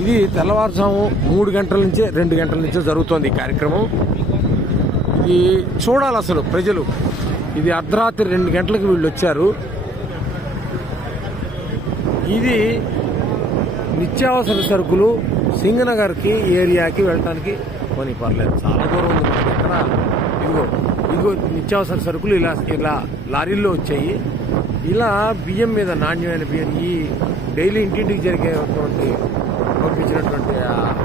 ఇది తెల్లవారుజాము 3 గంటల నుంచే 2 గంటల నుంచే జరుగుతోంది ఈ కార్యక్రమం. ఇది చూడాలి అసలు ప్రజలు. ఇది అర్ధరాత్రి 2 గంటలకు వీళ్ళు వచ్చారు. ఇది నిత్యావసర సరుకులు సింగనగర్కి ఏరియాకి వెళ్ళటానికి కొని పర్లేదు, చాలా దూరం ఉంది. ఇక్కడ ఇదిగో నిత్యావసర సరుకులు ఇలా లారీల్లో వచ్చాయి. ఇలా బియ్యం మీద నాణ్యమైన బియ్యం ఈ డైలీ ఇంటింటికి జరిగేటువంటి పంపించినటువంటి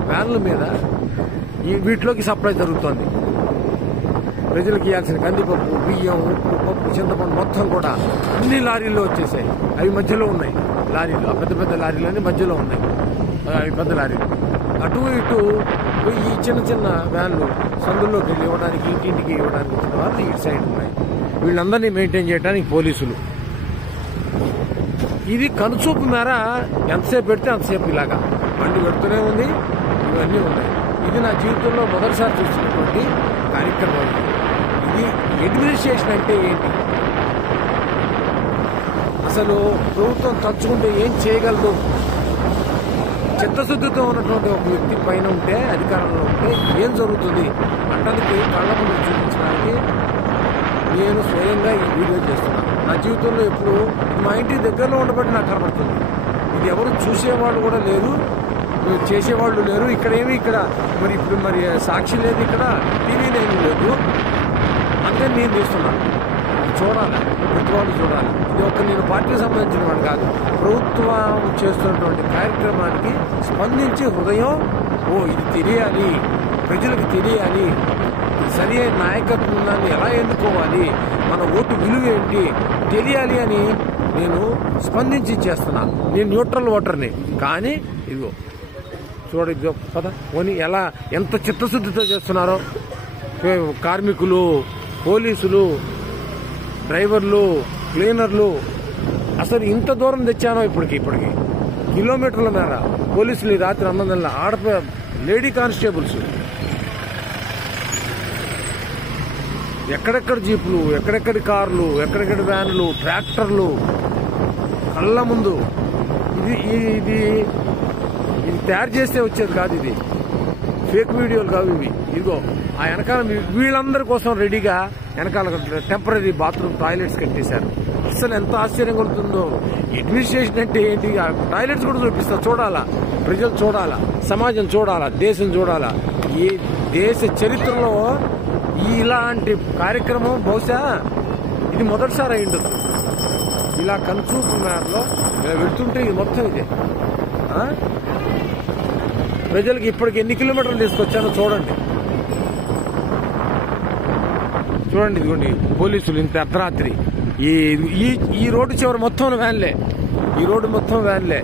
వ్యాన్ల మీద వీటిలోకి సప్లై జరుగుతోంది. ప్రజలకు ఇవ్వాల్సిన కందిపప్పు, బియ్యం, ఉప్పు, పప్పు, చింతపండు మొత్తం కూడా అన్ని లారీల్లో వచ్చేసాయి. అవి మధ్యలో ఉన్నాయి లారీలు, ఆ పెద్ద పెద్ద లారీలు అన్ని మధ్యలో ఉన్నాయి. అవి పెద్ద లారీలు. అటు ఇటు ఈ చిన్న చిన్న వ్యాన్లు సందుల్లోకి వెళ్ళి ఇవ్వడానికి, ఇంటింటికి ఇవ్వడానికి వచ్చిన వాళ్ళు ఈ సైడ్ ఉన్నాయి. వీళ్ళందరినీ మెయింటైన్ చేయడానికి పోలీసులు. ఇది కనుచూపు మేర ఎంతసేపు పెడితే అంతసేపు ఇలాగా బండి పెడుతూనే ఉంది. ఇవన్నీ ఉన్నాయి. ఇది నా జీవితంలో మొదటిసారి చూస్తున్నటువంటి కార్యక్రమం. ఇది అడ్మినిస్ట్రేషన్ అంటే ఏంటి, అసలు ప్రభుత్వం తలుచుకుంటే ఏం చేయగలదు? చిత్తశుద్ధితో ఉన్నటువంటి ఒక వ్యక్తి పైన ఉంటే, అధికారంలో ఉంటే ఏం జరుగుతుంది అంటానికి కళ్ళ ముందు చూపించడానికి నేను స్వయంగా ఈ వీడియో చేస్తున్నాను. నా జీవితంలో ఎప్పుడు మా ఇంటి దగ్గరలో ఉండబట్టి నాకు కనబడుతుంది. ఇది ఎవరు చూసేవాళ్ళు కూడా లేరు, చేసేవాళ్ళు లేరు. ఇక్కడ మరి సాక్షి లేదు, ఇక్కడ టీవీ నేను లేదు. అంటే నేను తీస్తున్నాను. చూడాలి, ప్రతి వాళ్ళు చూడాలి. ఇది నేను పార్టీకి సంబంధించిన వాడు కాదు. ప్రభుత్వం చేస్తున్నటువంటి కార్యక్రమానికి స్పందించి హృదయం ఇది తెలియాలి, ప్రజలకు తెలియాలి, సరి అయిన నాయకత్వాన్ని ఎలా ఎన్నుకోవాలి, మన ఓటు విలువ ఏంటి తెలియాలి అని నేను స్పందించి చేస్తున్నాను. నేను న్యూట్రల్ ఓటర్ని. కానీ ఇదిగో చూడ పద పోనీ ఎంత చిత్తశుద్ధితో చేస్తున్నారో కార్మికులు, పోలీసులు, డ్రైవర్లు, క్లీనర్లు. అసలు ఇంత దూరం తెచ్చానో ఇప్పటికి కిలోమీటర్ల మేర పోలీసులు ఈ రాత్రి 9 లేడీ కానిస్టేబుల్స్, ఎక్కడెక్కడ జీపులు, ఎక్కడెక్కడి కార్లు, ఎక్కడెక్కడి వ్యాన్లు, ట్రాక్టర్లు కళ్ళ ముందు. ఇది తయారు చేస్తే వచ్చేది కాదు. ఇది ఫేక్ వీడియోలు కావు ఇవి. ఇదిగో ఆ వెనకాల వీళ్ళందరి కోసం రెడీగా వెనకాల టెంపరీ బాత్రూమ్ టాయిలెట్స్ కట్టేశారు. అసలు ఎంత ఆశ్చర్యం కలుగుతుందో. అడ్మినిస్ట్రేషన్ అంటే ఏంటి? టాయిలెట్స్ కూడా చూపిస్తా. చూడాలా, ప్రజలు చూడాలా, సమాజం చూడాలా, దేశం చూడాలా. ఈ దేశ చరిత్రలో ఇలాంటి కార్యక్రమం బహుశా ఇది మొదటిసారి అయిండదు. ఇలా కనుచూపు మేరలో వెళ్తుంటే ఇది మొత్తం ఇదే. ప్రజలకు ఇప్పటికి ఎన్ని కిలోమీటర్లు తీసుకొచ్చానో చూడండి. ఇదిగోండి పోలీసులు ఇంత అర్ధరాత్రి ఈ రోడ్డు చివరి మొత్తం వ్యాన్లే, ఈ రోడ్డు మొత్తం వ్యాన్లే.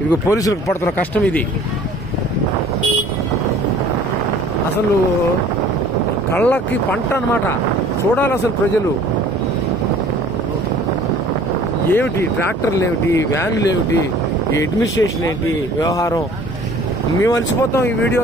ఇదిగో పోలీసులకు పడుతున్న కష్టం ఇది. అసలు కళ్ళకి పంట అన్నమాట. చూడాలి అసలు ప్రజలు. ఏమిటి ట్రాక్టర్లు, ఏమిటి వ్యాన్లు, ఏమిటి ఈ అడ్మినిస్ట్రేషన్, ఏంటి వ్యవహారం. మేము అలసిపోతాం ఈ వీడియో